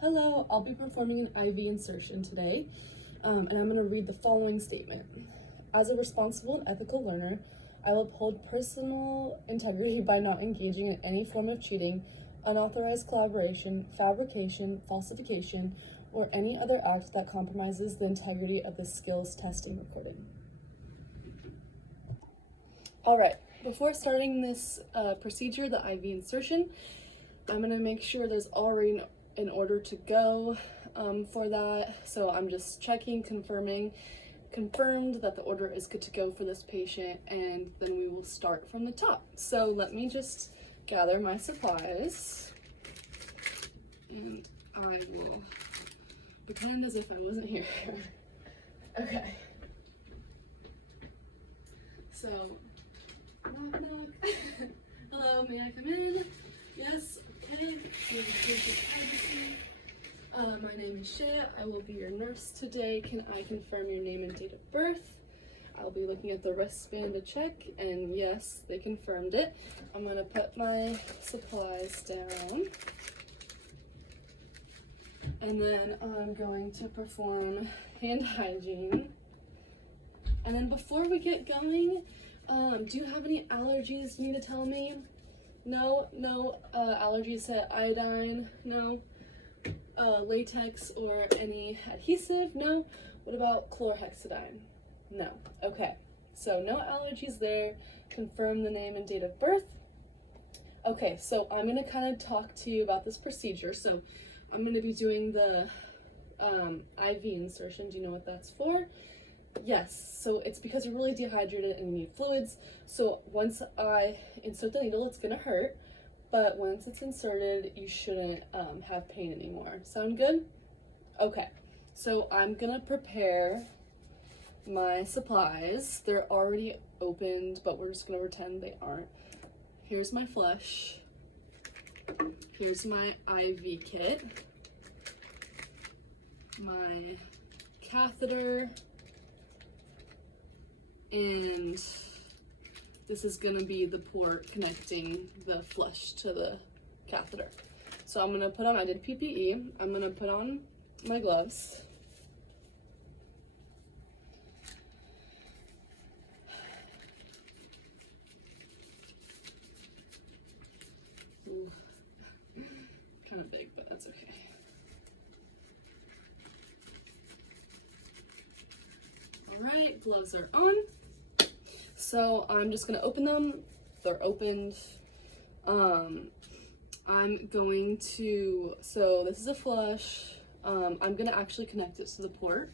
Hello, I'll be performing an IV insertion today, and I'm going to read the following statement. As a responsible and ethical learner, I will uphold personal integrity by not engaging in any form of cheating, unauthorized collaboration, fabrication, falsification, or any other act that compromises the integrity of the skills testing recorded. All right, before starting this procedure, the IV insertion, I'm going to make sure there's already an order to go for that. So I'm just checking, confirmed that the order is good to go for this patient, and then we will start from the top. So let me just gather my supplies, and I will pretend as if I wasn't here. Okay. So, knock knock. Hello, may I come in? Yes, okay. My name is Shea. I will be your nurse today. Can I confirm your name and date of birth? I'll be looking at the wristband to check, and yes, they confirmed it. I'm gonna put my supplies down, and then I'm going to perform hand hygiene. And then before we get going, do you have any allergies you need to tell me? No allergies to iodine? No. Latex or any adhesive? No. What about chlorhexidine? No. Okay, so no allergies there. Confirm the name and date of birth. Okay, so I'm gonna kind of talk to you about this procedure. So I'm gonna be doing the IV insertion. Do you know what that's for? Yes, so it's because you're really dehydrated and you need fluids. So once I insert the needle, it's gonna hurt, but once it's inserted, you shouldn't have pain anymore. Sound good? Okay, so I'm gonna prepare my supplies. They're already opened, but we're just gonna pretend they aren't. Here's my flush. Here's my IV kit. My catheter. And this is gonna be the port connecting the flush to the catheter. So I'm gonna put on, I did PPE, I'm gonna put on my gloves. Ooh. Kind of big, but that's okay. All right, gloves are on. So I'm just gonna open them. They're opened. I'm going to, so this is a flush. I'm gonna actually connect it to the port.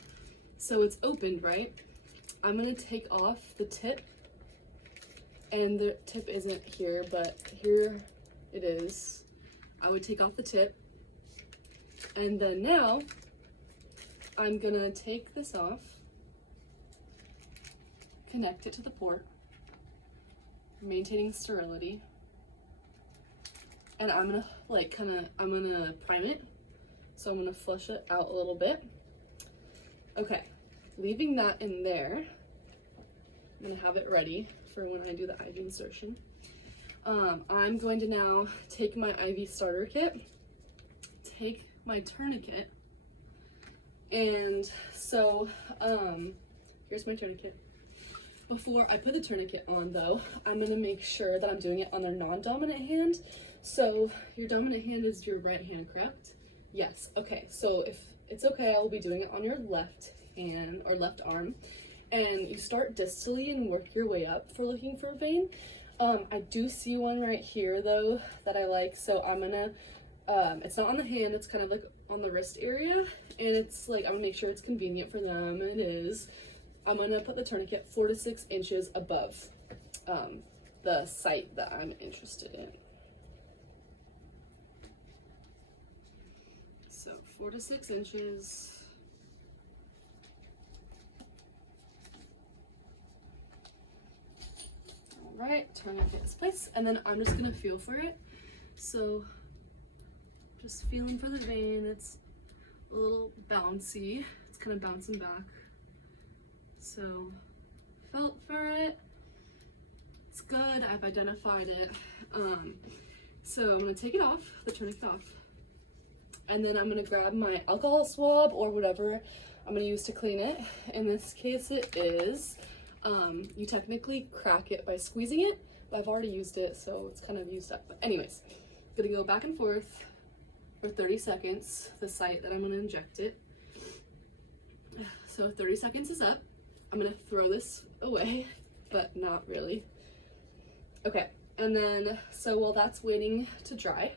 So it's opened, right? I'm gonna take off the tip, and the tip isn't here, but here it is. I would take off the tip, and then now I'm gonna take this off, connect it to the port, maintaining sterility, and I'm gonna I'm gonna prime it. So I'm gonna flush it out a little bit. Okay, leaving that in there, I'm gonna have it ready for when I do the IV insertion. I'm going to now take my IV starter kit, take my tourniquet, and so here's my tourniquet. Before I put the tourniquet on though, I'm gonna make sure that I'm doing it on their non-dominant hand. So your dominant hand is your right hand, correct? Yes, okay, so if it's okay, I'll be doing it on your left hand or left arm. And you start distally and work your way up for looking for a vein. I do see one right here though that I like, so I'm gonna, it's not on the hand, it's kind of like on the wrist area, and it's like, I'm gonna make sure it's convenient for them, and it is. I'm gonna put the tourniquet 4 to 6 inches above the site that I'm interested in. So 4 to 6 inches. All right, tourniquet is placed, and then I'm just gonna feel for it. So just feeling for the vein. It's a little bouncy. It's kind of bouncing back. So felt for it. It's good, I've identified it. So I'm gonna take it off, the tourniquet off, And then I'm gonna grab my alcohol swab or whatever I'm gonna use to clean it. In this case, it is, you technically crack it by squeezing it, but I've already used it, so it's kind of used up. But anyways, gonna go back and forth for 30 seconds, the site that I'm gonna inject it. So 30 seconds is up. I'm gonna throw this away, but not really. Okay, and then, so while that's waiting to dry,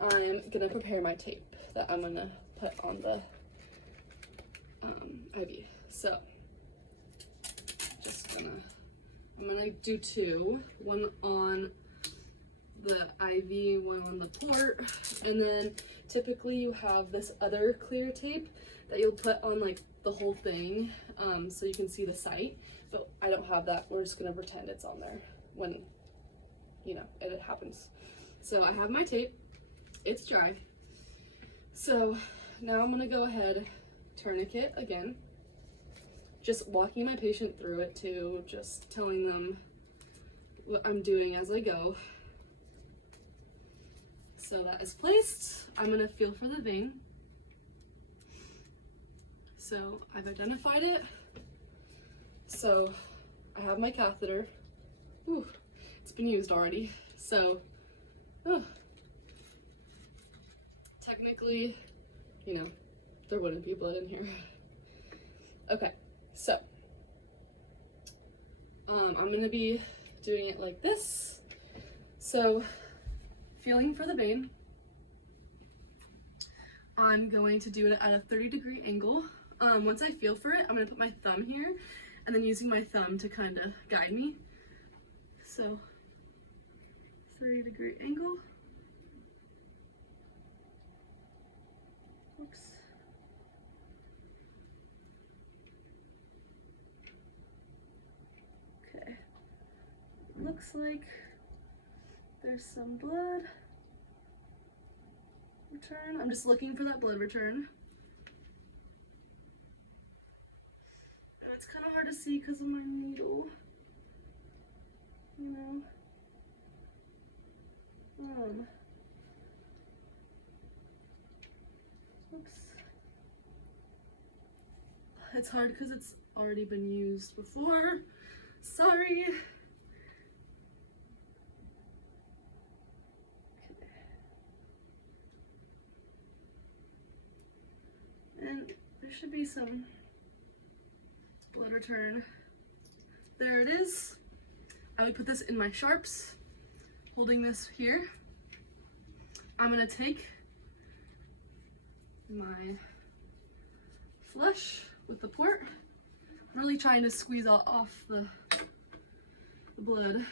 I'm gonna prepare my tape that I'm gonna put on the IV. So, I'm gonna do two, one on the IV, one on the port, and then typically you have this other clear tape that you'll put on like the whole thing, so you can see the site, but I don't have that. We're just gonna pretend it's on there when, you know, it happens. So I have my tape, it's dry. So now I'm gonna go ahead, tourniquet again, just walking my patient through it too, just telling them what I'm doing as I go. So that is placed. I'm gonna feel for the vein. So I've identified it. So I have my catheter. Ooh, it's been used already. So, technically, you know, there wouldn't be blood in here. Okay, so I'm gonna be doing it like this. So, feeling for the vein, I'm going to do it at a 30-degree angle. Once I feel for it, I'm gonna put my thumb here and then using my thumb to kind of guide me. So, 30-degree angle. Oops. Okay, looks like there's some blood return. I'm just looking for that blood return. And it's kind of hard to see because of my needle, you know. Oops. It's hard because it's already been used before. Sorry. And there should be some blood return. There it is. I would put this in my sharps, holding this here. I'm gonna take my flush with the port. I'm really trying to squeeze off the blood,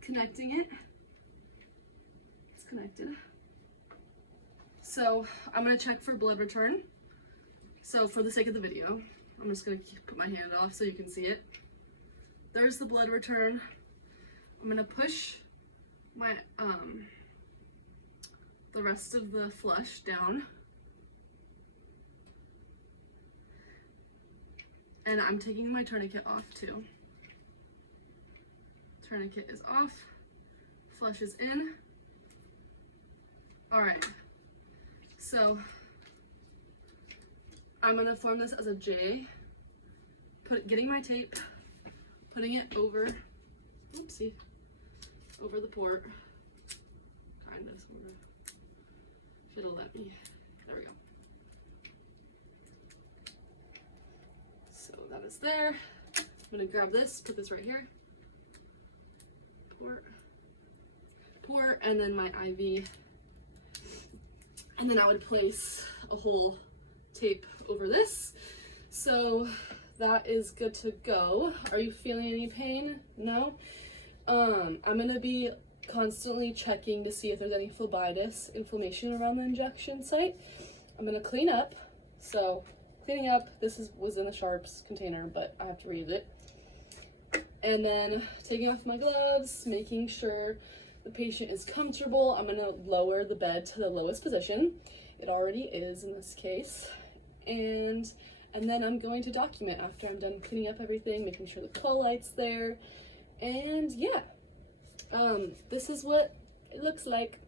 connecting it. It's connected. So I'm gonna check for blood return. So for the sake of the video, I'm just gonna put my hand off so you can see it. There's the blood return. I'm gonna push my the rest of the flush down. And I'm taking my tourniquet off too. Tourniquet is off, flush is in. All right, so I'm gonna form this as a J, getting my tape, putting it over, oopsie, over the port, kind of, sort of, if it'll let me, there we go. So that is there. I'm gonna grab this, put this right here, port, and then my IV, and then I would place a whole tape over this. So that is good to go. Are you feeling any pain? No? I'm gonna be constantly checking to see if there's any phlebitis, inflammation around the injection site. I'm gonna clean up. So cleaning up, was in the sharps container, but I have to read it. And then taking off my gloves, making sure the patient is comfortable. I'm gonna lower the bed to the lowest position. It already is in this case. And then I'm going to document after I'm done cleaning up everything, making sure the colite's there. And yeah, this is what it looks like.